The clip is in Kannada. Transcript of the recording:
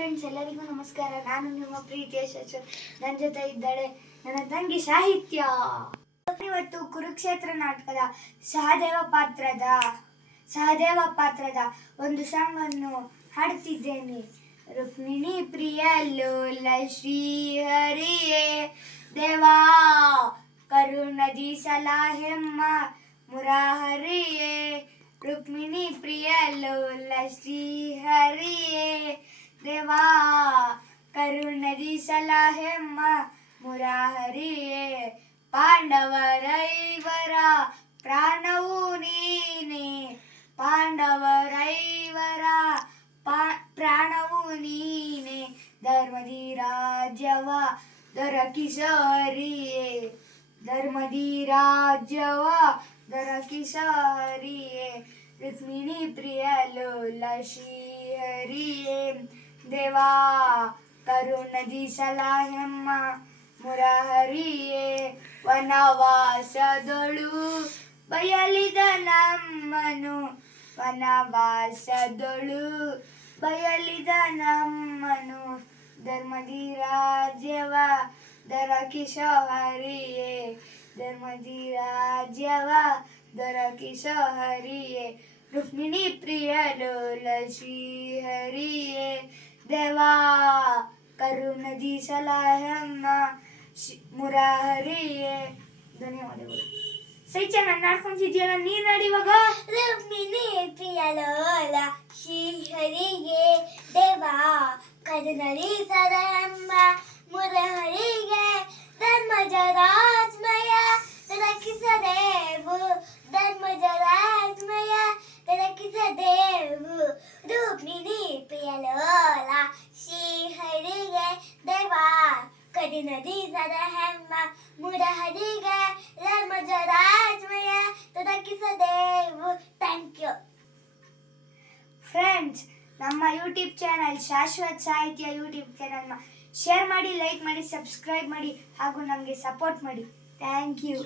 ಫ್ರೆಂಡ್ಸ್, ಎಲ್ಲರಿಗೂ ನಮಸ್ಕಾರ. ನಾನು ನಿಮ್ಮ ಪ್ರೀತಿಯ ಶಶೋರ್. ನನ್ನ ಜೊತೆ ಇದ್ದಾಳೆ ನನ್ನ ತಂಗಿ ಸಾಹಿತ್ಯ. ಇವತ್ತು ಕುರುಕ್ಷೇತ್ರ ನಾಟಕದ ಸಹದೇವ ಪಾತ್ರದ ಒಂದು ಸಾಂಗ್ ಅನ್ನು ಹಾಡುತ್ತಿದ್ದೇನೆ. ರುಕ್ಮಿಣಿ ಪ್ರಿಯ ಲೋಲ ಶ್ರೀ ಹರಿಯೇ ದೇವಾ ಕರುಣದಿ ಸಲಾಹೆಮ್ಮ ಮುರಾಹರಿಯೇ. ರುಕ್ಮಿಣಿ ಪ್ರಿಯ ಲೋಲ ಶ್ರೀ ಹರಿಯೇ ದೇವಾ ಕರುಣದಿ ಸಲಾಹೆಮ್ಮ ಮುರಾಹರಿಯೇ. ಪಾಂಡವರೈವರ ಪ್ರಾಣವೂ ನೀನೆ, ಪಾಂಡವರೈವರ ಪ್ರಾಣವೂ ನೀನೆ. ಧರ್ಮದಿ ರಾಜ್ಯವ ದೊರಕಿಸರಿಯೇ, ಧರ್ಮದಿ ರಾಜ್ಯವ ದೊರಕಿಸರಿಯೇ. ರುಕ್ಮಿಣಿ ಪ್ರಿಯ ಲೋಲ ಶ್ರೀ ಹರಿಯೇ ದೇವಾ ಕರುಣದಿ ಸಲಾಹೆಮ್ಮ ಮುರಹರಿಯೇ. ವನವಾಸದೊಳು ಬಯಲಿದ ನಮ್ಮನು, ವನವಾಸದೊಳು ಬಯಲಿದ ನಮ್ಮನು. ಧರ್ಮದಿ ರಾಜ್ಯವ ದೊರಕಿಸರಿಯೇ, ಧರ್ಮದಿ ರಾಜ್ಯವ ದೊರಕಿಸರಿಯೇ. ರುಕ್ಮಿಣಿ ಪ್ರಿಯ ಲೋಲ ಶ್ರೀ ಹರಿಯೇ ದೇವಾ ಕರುಣದಿ ಸಲಾಹೆಮ್ಮ ಮುರಾಹರಿಯೇ. ಧನ್ಯವಾದಗಳು. ಸೈಚ ನಾನು ನಾಡ್ಕೊಂತಿದ್ಯಲ್ಲ, ನೀನ್ ನಾಡಿ ಇವಾಗ. ರುಕ್ಮಿಣಿ ಪ್ರಿಯ ಲೋಲ ಶ್ರೀ ಹರಿಗೆ ದೇವಾ ಕರುಣದಿ ಸಲಾಹೆಮ್ಮ ಮುರಾಹರಿಗೆ. ಧರ್ಮಜರಾಜ್ಮಯ ದೊರಕಿಸದೇವು, ಧರ್ಮಜರಾಜ್ಮಯ ದೊರಕಿಸದೇವು. ರುಕ್ಮಿಣಿ ಪ್ರಿಯ ಲೋಲ ಶ್ರೀ ಹರಿಗೆ ದೇವಾ ಕರುಣದಿ ಸಲಾಹೆಮ್ಮ ಮುರಾಹರಿಗೆ. ಧರ್ಮಜರಾಜ್ಮಯ ದೊರಕಿಸದೇವು. Thank you friends. ನಮ್ಮ YouTube channel Shashwat Sahitya YouTube ಚಾನಲ್ನ ಶೇರ್ ಮಾಡಿ, ಲೈಕ್ ಮಾಡಿ, ಸಬ್ಸ್ಕ್ರೈಬ್ ಮಾಡಿ ಹಾಗೂ ನಮಗೆ ಸಪೋರ್ಟ್ ಮಾಡಿ. Thank you.